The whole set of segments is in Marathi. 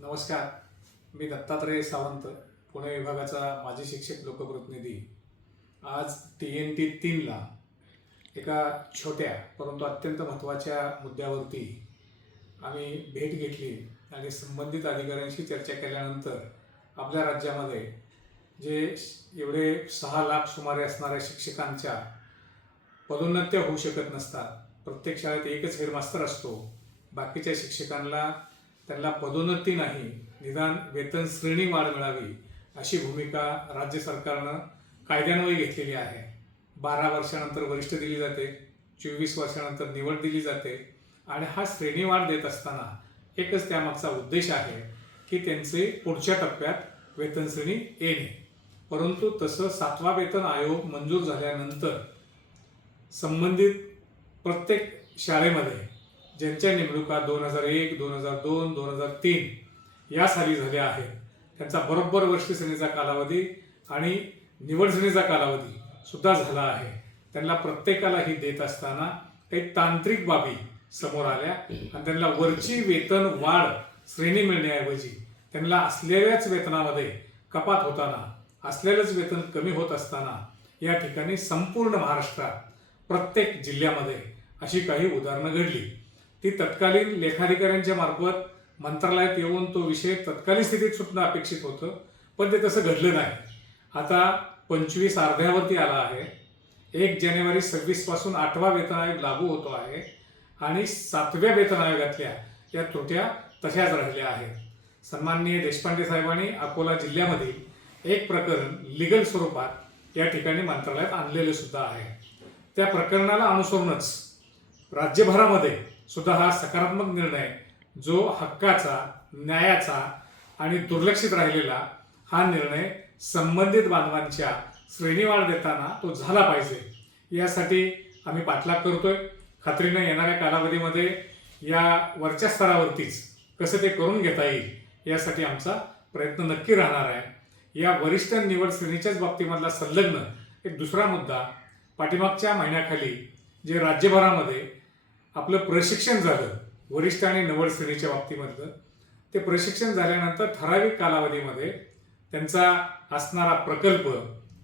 नमस्कार. मी दत्तात्रय सावंत पुणे विभागाचा माजी शिक्षक लोकप्रतिनिधी. आज टी एन टी तीनला एका छोट्या परंतु अत्यंत महत्त्वाच्या मुद्द्यावरती आम्ही भेट घेतली आणि संबंधित अधिकाऱ्यांशी चर्चा केल्यानंतर आपल्या राज्यामध्ये जे एवढे सहा लाख सुमारे असणाऱ्या शिक्षकांच्या पदोन्नत्या होऊ शकत नसतात प्रत्येक शाळेत एकच हेडमास्तर असतो बाकीच्या शिक्षकांना त्यांना पदोन्नती नाही निदान वेतन श्रेणी वाढ मिळावी अशी भूमिका राज्य सरकारनं कायद्यान्वये घेतलेली आहे. बारा वर्षानंतर वरिष्ठ दिली जाते चोवीस वर्षानंतर निवड दिली जाते आणि हा श्रेणी वाढ देत असताना एकच त्यामागचा उद्देश आहे की त्यांचे पुढच्या टप्प्यात वेतन श्रेणी येणे. परंतु तसं सातवा वेतन आयोग मंजूर झाल्यानंतर संबंधित प्रत्येक शाळेमध्ये ज्यांच्या नेमणुका दोन हजार एक दोन हजार दोन दोन हजार तीन या साली झाल्या आहेत. त्यांचा बरोबर वर्षसेनेचा कालावधी आणि निवडसेनेचा कालावधी सुद्धा झाला आहे. त्यांना प्रत्येकाला ही देत असताना काही तांत्रिक बाबी समोर आल्या आणि त्यांना वरची वेतन वाढ श्रेणी मिळण्याऐवजी त्यांना असलेल्याच वेतनामध्ये कपात होताना असलेलंच वेतन कमी होत असताना या ठिकाणी संपूर्ण महाराष्ट्रात प्रत्येक जिल्ह्यामध्ये अशी काही उदाहरणं घडली. ती तत्कालीन लेखाधिकाऱ्यांच्या मार्फत मंत्रालयात येऊन तो विषय तत्कालीन स्थितीत सुटणं अपेक्षित होतं पण ते तसं घडलं नाही. आता पंचवीस अर्ध्यावरती आला आहे. एक जानेवारी सव्वीसपासून आठवा वेतन आयोग लागू होतो आहे आणि सातव्या वेतन आयोगातल्या या त्रुट्या तशाच राहिल्या आहेत. सन्माननीय देशपांडे साहेबांनी अकोला जिल्ह्यामधील एक प्रकरण लिगल स्वरूपात या ठिकाणी मंत्रालयात आणलेलं सुद्धा आहे. त्या प्रकरणाला अनुसरूनच राज्यभरामध्ये सुद्धा हा सकारात्मक निर्णय जो हक्काचा न्यायाचा आणि दुर्लक्षित राहिलेला हा निर्णय संबंधित बांधवांच्या श्रेणीवाढ देताना तो झाला पाहिजे. यासाठी आम्ही पाठलाग करतोय. खात्रीनं येणाऱ्या कालावधीमध्ये या वरच्या स्तरावरतीच कसं ते करून घेता येईल यासाठी आमचा प्रयत्न नक्की राहणार आहे. या वरिष्ठ निवड श्रेणीच्याच बाबतीमधला संलग्न एक दुसरा मुद्दा पाठीमागच्या महिन्याखाली जे राज्यभरामध्ये आपलं प्रशिक्षण झालं वरिष्ठ आणि नवड श्रेणीच्या बाबतीमधलं. ते प्रशिक्षण झाल्यानंतर ठराविक कालावधीमध्ये त्यांचा असणारा प्रकल्प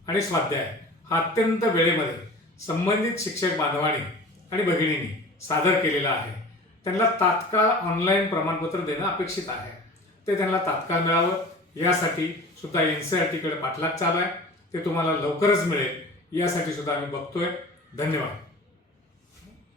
आणि स्वाध्याय हा अत्यंत वेळेमध्ये संबंधित शिक्षक बांधवाने आणि भगिनींनी सादर केलेला आहे. त्यांना तात्काळ ऑनलाईन प्रमाणपत्र देणं अपेक्षित आहे. ते त्यांना तात्काळ मिळावं यासाठी सुद्धा एन सी आर टीकडे पाठलाग चालू आहे. ते तुम्हाला लवकरच मिळेल यासाठी सुद्धा आम्ही बघतोय. धन्यवाद.